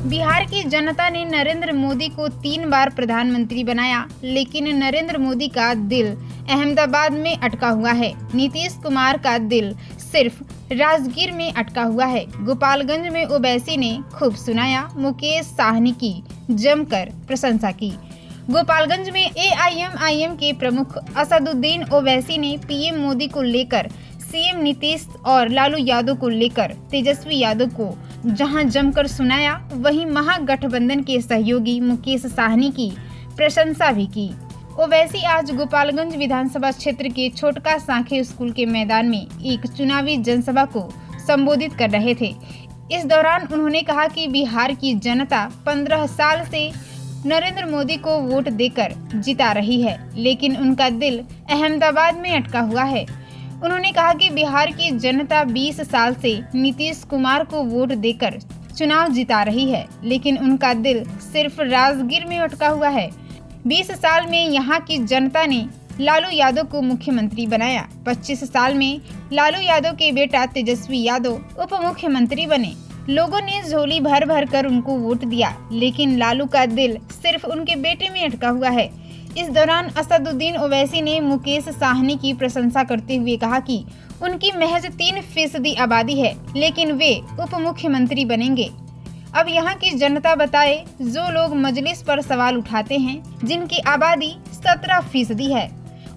बिहार की जनता ने नरेंद्र मोदी को 3 बार प्रधानमंत्री बनाया, लेकिन नरेंद्र मोदी का दिल अहमदाबाद में अटका हुआ है। नीतीश कुमार का दिल सिर्फ राजगीर में अटका हुआ है। गोपालगंज में ओवैसी ने खूब सुनाया, मुकेश साहनी की जमकर प्रशंसा की। गोपालगंज में एआईएमआईएम के प्रमुख असदुद्दीन ओवैसी ने पीएम मोदी को लेकर सीएम नीतीश और लालू यादव को लेकर तेजस्वी यादव को जहां जमकर सुनाया, वहीं महागठबंधन के सहयोगी मुकेश साहनी की प्रशंसा भी की। ओवैसी आज गोपालगंज विधानसभा क्षेत्र के छोटका सांखे स्कूल के मैदान में एक चुनावी जनसभा को संबोधित कर रहे थे। इस दौरान उन्होंने कहा कि बिहार की जनता 15 साल से नरेंद्र मोदी को वोट देकर जिता रही है, लेकिन उनका दिल अहमदाबाद में अटका हुआ है। उन्होंने कहा कि बिहार की जनता 20 साल से नीतीश कुमार को वोट देकर चुनाव जिता रही है, लेकिन उनका दिल सिर्फ राजगीर में अटका हुआ है। 20 साल में यहाँ की जनता ने लालू यादव को मुख्यमंत्री बनाया। 25 साल में लालू यादव के बेटा तेजस्वी यादव उप मुख्यमंत्री बने। लोगों ने झोली भर भर कर उनको वोट दिया, लेकिन लालू का दिल सिर्फ उनके बेटे में अटका हुआ है। इस दौरान असदुद्दीन ओवैसी ने मुकेश साहनी की प्रशंसा करते हुए कहा कि उनकी महज 3% आबादी है, लेकिन वे उप मुख्यमंत्री बनेंगे। अब यहाँ की जनता बताए, जो लोग मजलिस पर सवाल उठाते हैं, जिनकी आबादी 17% है।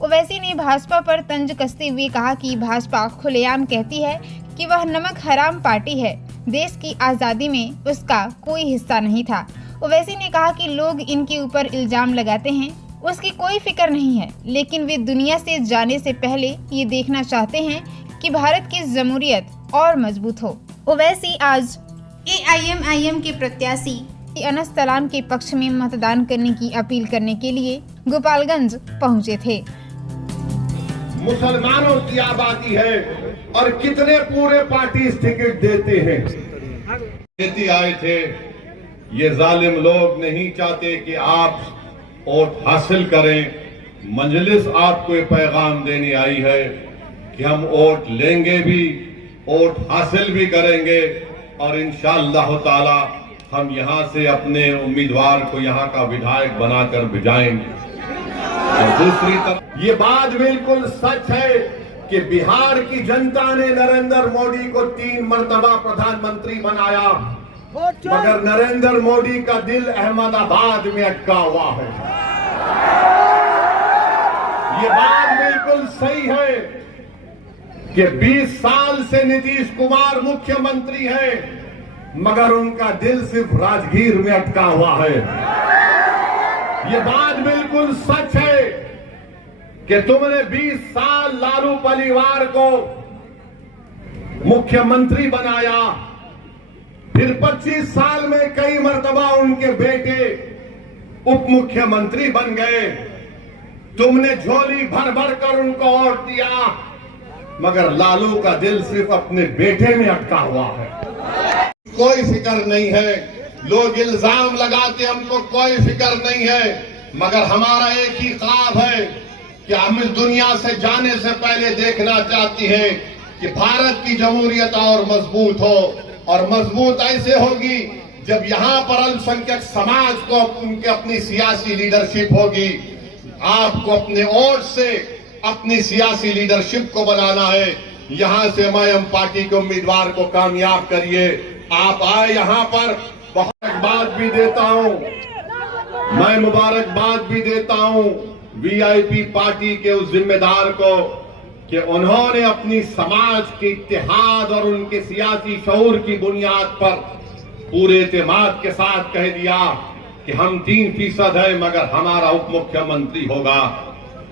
ओवैसी ने भाजपा पर तंज कसते हुए कहा कि भाजपा खुलेआम कहती है कि वह नमक हराम पार्टी है, देश की आज़ादी में उसका कोई हिस्सा नहीं था। ओवैसी ने कहा कि लोग इनके ऊपर इल्जाम लगाते हैं, उसकी कोई फिक्र नहीं है, लेकिन वे दुनिया से जाने से पहले ये देखना चाहते हैं कि भारत की जमहूरियत और मजबूत हो। ओवैसी आज एआईएमआईएम के प्रत्याशी अनस सलाम के पक्ष में मतदान करने की अपील करने के लिए गोपालगंज पहुंचे थे। मुसलमानों की आबादी है और कितने पूरे पार्टी टिकट देते हैं। खेती आए थे, ये जालिम लोग नहीं चाहते कि आप वोट हासिल करें। मजलिस आपको ये पैगाम देने आई है कि हम वोट लेंगे भी, वोट हासिल भी करेंगे और इंशाअल्लाह ताला हम यहां से अपने उम्मीदवार को यहां का विधायक बनाकर भिजाएंगे। और दूसरी तरफ ये बात बिल्कुल सच है कि बिहार की जनता ने नरेंद्र मोदी को 3 मर्तबा प्रधानमंत्री बनाया, मगर नरेंद्र मोदी का दिल अहमदाबाद में अटका हुआ है। ये बात बिल्कुल सही है कि 20 साल से नीतीश कुमार मुख्यमंत्री है, मगर उनका दिल सिर्फ राजगीर में अटका हुआ है। ये बात बिल्कुल सच है कि तुमने 20 साल लालू परिवार को मुख्यमंत्री बनाया, फिर 25 साल में कई मर्तबा उनके बेटे उप मुख्यमंत्री बन गए। तुमने झोली भर भर कर उनको वोट दिया, मगर लालू का दिल सिर्फ अपने बेटे में अटका हुआ है। कोई फिक्र नहीं है, लोग इल्जाम लगाते, हमको कोई फिक्र नहीं है, मगर हमारा एक ही ख्वाब है कि हम इस दुनिया से जाने से पहले देखना चाहती हैं कि भारत की जमहूरियत और मजबूत हो, और मजबूत ऐसे होगी जब यहाँ पर अल्पसंख्यक समाज को उनके अपनी सियासी लीडरशिप होगी। आपको अपने वोट से अपनी सियासी लीडरशिप को बनाना है। यहाँ से एमआईएम पार्टी के उम्मीदवार को कामयाब करिए। आप आए यहाँ पर, मुबारकबाद भी देता हूँ, मैं मुबारकबाद भी देता हूँ वीआईपी पार्टी के उस जिम्मेदार को कि उन्होंने अपनी समाज के इत्तेहाद और उनके सियासी शऊर की बुनियाद पर पूरे एतमाद के साथ कह दिया कि हम 3% है, मगर हमारा उप मुख्यमंत्री होगा।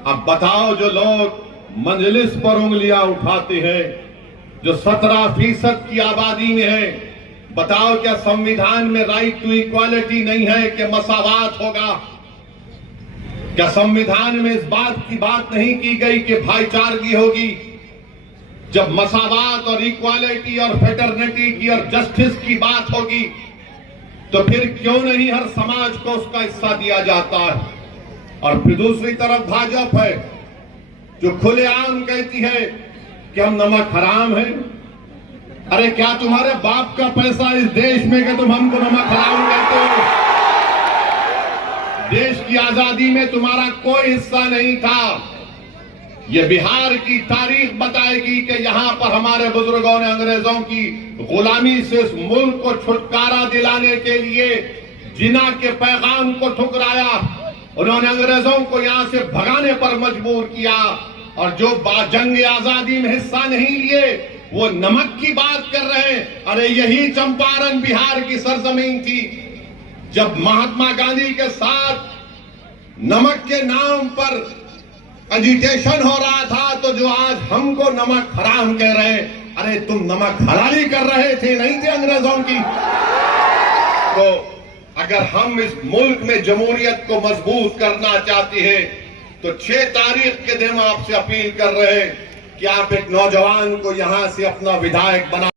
अब बताओ, जो लोग मजलिस पर उंगलियां उठाते हैं, जो 17% की आबादी में है, बताओ क्या संविधान में राइट टू इक्वालिटी नहीं है कि मसावात होगा? क्या संविधान में इस बात की बात नहीं की गई कि भाईचारगी होगी? जब मसावात और इक्वालिटी और फेटर्निटी की और जस्टिस की बात होगी, तो फिर क्यों नहीं हर समाज को उसका हिस्सा दिया जाता है? और फिर दूसरी तरफ भाजपा है जो खुलेआम कहती है कि हम नमक हराम हैं, अरे क्या तुम्हारे बाप का पैसा इस देश में कि तुम हमको नमक हराम कहते हो? देश की आजादी में तुम्हारा कोई हिस्सा नहीं था। ये बिहार की तारीख बताएगी कि यहां पर हमारे बुजुर्गों ने अंग्रेजों की गुलामी से इस मुल्क को छुटकारा दिलाने के लिए जिना के पैगाम को ठुकराया। उन्होंने अंग्रेजों को यहां से भगाने पर मजबूर किया, और जो जंग आजादी में हिस्सा नहीं लिए वो नमक की बात कर रहे हैं। अरे यही चंपारण बिहार की सरजमीन थी। जब महात्मा गांधी के साथ नमक के नाम पर एजिटेशन हो रहा था, तो जो आज हमको नमक हराम कह रहे हैं, अरे तुम नमक हलाली कर रहे थे, नहीं थे अंग्रेजों की। तो अगर हम इस मुल्क में जमहूरियत को मजबूत करना चाहते हैं तो 6 तारीख के दिन आपसे अपील कर रहे हैं कि आप एक नौजवान को यहां से अपना विधायक बना